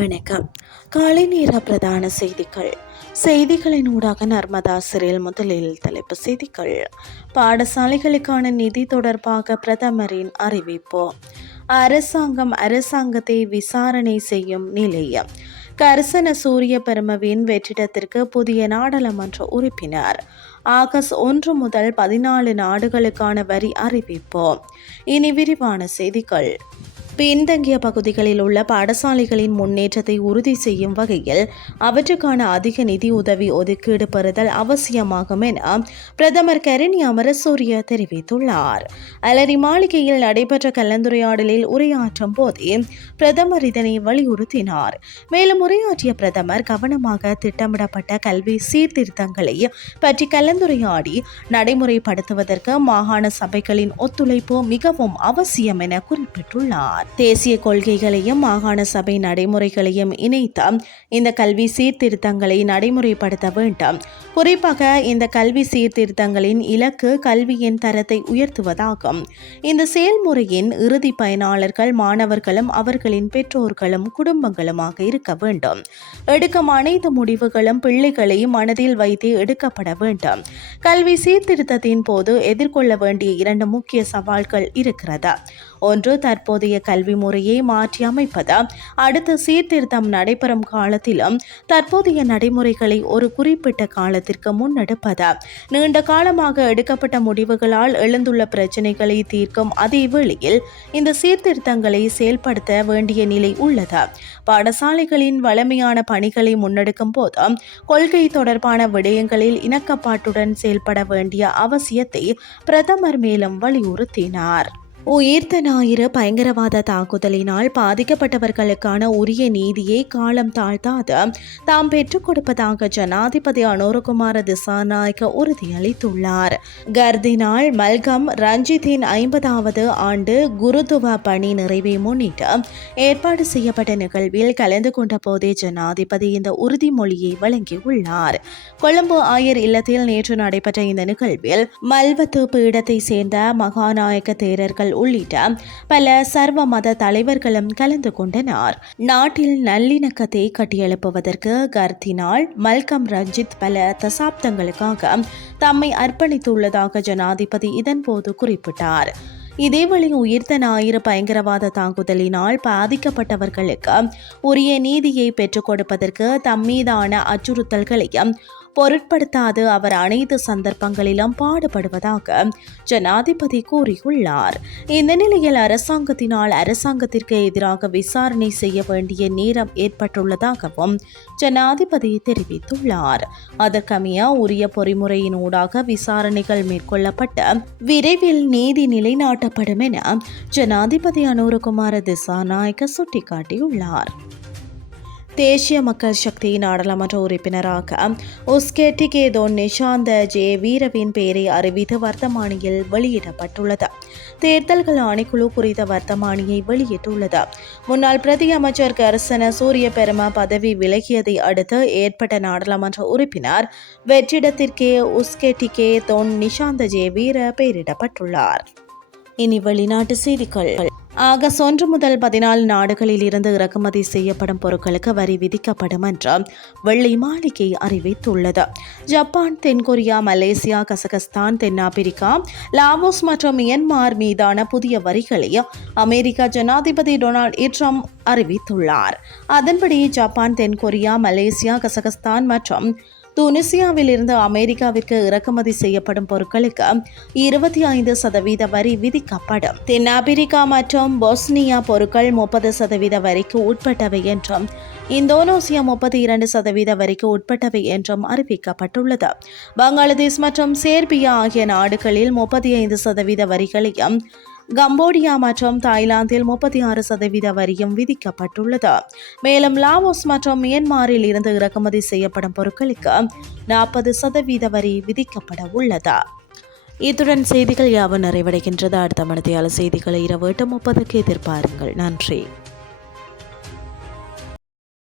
வணக்கம். காலை நேர பிரதான செய்திகள். செய்திகளின் ஊடாக நர்மதா சிறையில் முதலில் தலைப்பு செய்திகள். பாடசாலைகளுக்கான நிதி தொடர்பாக பிரதமரின் அறிவிப்பு. அரசாங்கம் அரசாங்கத்தை விசாரணை செய்யும் நிலையம். கர்சன சூரிய பெருமவின் வெற்றிடத்திற்கு புதிய நாடாளுமன்ற உறுப்பினர். ஆகஸ்ட் ஒன்று முதல் பதினாலு நாடுகளுக்கான வரி அறிவிப்பு. இனி விரிவான செய்திகள். பின்தங்கிய பகுதிகளில் உள்ள பாடசாலைகளின் முன்னேற்றத்தை உறுதி செய்யும் வகையில் அவற்றுக்கான அதிக நிதி உதவி ஒதுக்கீடு பெறுதல் அவசியமாகும் என பிரதமர் கரணி அமரசூரிய தெரிவித்துள்ளார். அலரி மாளிகையில் நடைபெற்ற கலந்துரையாடலில் உரையாற்றும் போதே பிரதமர் இதனை வலியுறுத்தினார். மேலும் உரையாற்றிய பிரதமர் கவனமாக திட்டமிடப்பட்ட கல்வி சீர்திருத்தங்களை பற்றி கலந்துரையாடி நடைமுறைப்படுத்துவதற்கு மாகாண சபைகளின் ஒத்துழைப்பு மிகவும் அவசியம் என குறிப்பிட்டுள்ளார். தேசிய கொள்கைகளையும் மாகாண சபை நடைமுறைகளையும் இணைத்து இந்த கல்வி சீர்திருத்தங்களை நடைமுறைப்படுத்த வேண்டும். குறிப்பாக இந்த கல்வி சீர்திருத்தங்களின் இலக்கு கல்வியின் தரத்தை உயர்த்துவதாகும். இந்த செயல்முறையின் இறுதி பயனாளர்கள் மாணவர்களும் அவர்களின் பெற்றோர்களும் குடும்பங்களுமாக இருக்க வேண்டும். எடுக்கும் அனைத்து முடிவுகளும் பிள்ளைகளை மனதில் வைத்து எடுக்கப்பட வேண்டும். கல்வி சீர்திருத்தத்தின் போது எதிர்கொள்ள வேண்டிய இரண்டு முக்கிய சவால்கள் இருக்கிறது. ஒன்று தற்போதைய கல்வி முறையை மாற்றி அமைப்பது அடுத்த சீர்திருத்தம் நடைபெறும் காலத்திலும் தற்போதைய நடைமுறைகளை ஒரு குறிப்பிட்ட காலத்திற்கு முன்னெடுப்பது நீண்ட காலமாக எடுக்கப்பட்ட முடிவுகளால் எழுந்துள்ள பிரச்சினைகளை தீர்க்கும் அதே வேளையில் இந்த சீர்திருத்தங்களை செயல்படுத்த வேண்டிய நிலை உள்ளது? பாடசாலைகளின் வளமையான பணிகளை முன்னெடுக்கும் போது கொள்கை தொடர்பான விடயங்களில் இணக்கப்பாட்டுடன் செயல்பட வேண்டிய அவசியத்தை பிரதமர் மேலும் வலியுறுத்தினார். உயிர்த்த ஞாயிறு பயங்கரவாத தாக்குதலினால் பாதிக்கப்பட்டவர்களுக்கான உரிய நீதியை காலம் தாழ்த்தாது. தாம் பெற்றுக் கொடுப்பதாக ஜனாதிபதி அனுரகுமார திசாநாயக்க உறுதியளித்துள்ளார். கர்தினால் மல்கம் ரஞ்சித்தின் ஐம்பதாவது ஆண்டு குருத்துவ பணி நிறைவை முன்னிட்டு ஏற்பாடு செய்யப்பட்ட நிகழ்வில் கலந்து கொண்ட போதே ஜனாதிபதி இந்த உறுதிமொழியை வழங்கியுள்ளார். கொழும்பு ஆயர் இல்லத்தில் நேற்று நடைபெற்ற இந்த நிகழ்வில் மல்வத்து பீடத்தை சேர்ந்த மகாநாயக்க தேரர்கள் உள்ளிட்ட பல சர்வ மத தலைவர்களும் கலந்து கொண்டனர். நாட்டில் நல்லிணக்கத்தை கட்டியெழுப்புவதற்கு கர்தினால் மல்கம் ரஞ்சித் பல தசாப்தங்களுக்காக தம்மை அர்ப்பணித்துள்ளதாக ஜனாதிபதி இதன்போது குறிப்பிட்டார். இதேவேளை உயிர்த்த ஞாயிறு பயங்கரவாத தாக்குதலினால் பாதிக்கப்பட்டவர்களுக்கு உரிய நீதியை பெற்றுக் கொடுப்பதற்கு தம்மீதான அச்சுறுத்தல்களையும் பொருட்படுத்தாது அவர் அனைத்து சந்தர்ப்பங்களிலும் பாடுபடுவதாக ஜனாதிபதி கூறியுள்ளார். இந்த நிலையில் அரசாங்கத்தினால் அரசாங்கத்திற்கு எதிராக விசாரணை செய்ய வேண்டிய நேரம் ஏற்பட்டுள்ளதாகவும் ஜனாதிபதி தெரிவித்துள்ளார். அதற்கமைய உரிய பொறிமுறையினூடாக விசாரணைகள் மேற்கொள்ளப்பட்டு விரைவில் நீதி நிலைநாட்டப்படும் என ஜனாதிபதி அனுரகுமார திசாநாயக்க சுட்டிக்காட்டியுள்ளார். தேசிய மக்கள் சக்தி நாடாளுமன்ற உறுப்பினராக உஸ்கேட்டி கேதோன் நிஷாந்த ஜே வீரவின் பெயரை அறிவித்து வர்த்தமானியில் வெளியிடப்பட்டுள்ளது. தேர்தல்கள் ஆணைக்குழு குறித்த வர்த்தமானியை வெளியிட்டுள்ளது. முன்னாள் பிரதி அமைச்சர் கர்சன சூரிய பெரும பதவி விலகியதை அடுத்து ஏற்பட்ட நாடாளுமன்ற உறுப்பினர் வெற்றிடத்திற்கே உஸ்கேட்டிகே தொன் நிஷாந்த ஜே வீர பெயரிடப்பட்டுள்ளார். இனி வெளிநாட்டு செய்திகள். ஆகஸ்ட் ஒன்று முதல் பதினாலு நாடுகளில் இருந்து இறக்குமதி செய்யப்படும் பொருட்களுக்கு வரி விதிக்கப்படும் என்று வெள்ளை மாளிகை அறிவித்துள்ளது. ஜப்பான் தென்கொரியா மலேசியா கசகஸ்தான் தென்னாப்பிரிக்கா லாவோஸ் மற்றும் மியன்மார் மீதான புதிய வரிகளை அமெரிக்க ஜனாதிபதி டொனால்ட் ட்ரம்ப் அறிவித்துள்ளார். அதன்படி ஜப்பான் தென்கொரியா மலேசியா கசகஸ்தான் மற்றும் துனிசியாவிலிருந்து அமெரிக்காவிற்கு இறக்குமதி செய்யப்படும் பொருட்களுக்கு இருபத்தி ஐந்து சதவீத வரி விதிக்கப்படும். தென்னாப்பிரிக்கா மற்றும் பொஸ்னியா பொருட்கள் முப்பது சதவீத வரிக்கு உட்பட்டவை என்றும் இந்தோனேசியா முப்பத்தி இரண்டு சதவீத வரிக்கு உட்பட்டவை என்றும் அறிவிக்கப்பட்டுள்ளது. பங்களாதேஷ் மற்றும் சேர்பியா ஆகிய நாடுகளில் முப்பத்தி ஐந்து சதவீத வரிகளையும் கம்போடியா மற்றும் தாய்லாந்தில் முப்பத்தி ஆறு சதவீத வரியும் விதிக்கப்பட்டுள்ளது. மேலும் லாவோஸ் மற்றும் மியன்மாரில் இருந்து இறக்குமதி செய்யப்படும் பொருட்களுக்கு நாற்பது சதவீத வரி விதிக்கப்பட உள்ளது. இத்துடன் செய்திகள் யாவும் நிறைவடைகின்றது. அடுத்த மனதியால செய்திகளை இரவு எட்டு முப்பதுக்கு எதிர்பாருங்கள். நன்றி.